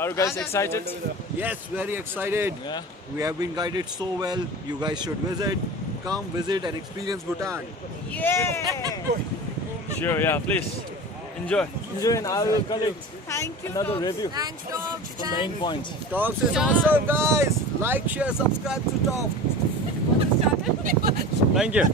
Are you guys excited? Yes, very excited. Yeah. We have been guided so well. You guys should visit. Come visit and experience Bhutan. Yeah! Sure, yeah, please. Enjoy. Enjoy and I will collect Thank you. another review. Thanks, Dogs. The main point. Tops is awesome, guys. Like, share, subscribe to Top. Thank you.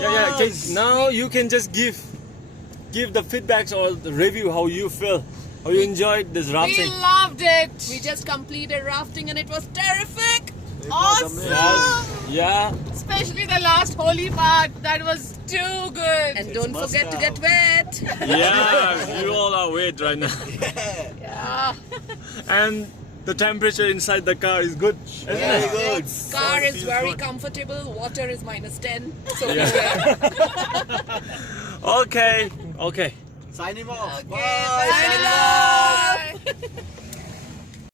Yeah. Okay, now you can just give the feedbacks or the review how you feel, how you enjoyed this We rafting. loved it. We just completed rafting and it was terrific. Awesome. Yeah. Especially the last holy part. That was too good. And don't must forget to have. get wet. Yeah. You all are wet right now. Yeah. And the temperature inside the car is good. Isn't Very it? good. Car is very comfortable. Water is -10. So beware. Okay. Signing off. Okay, bye.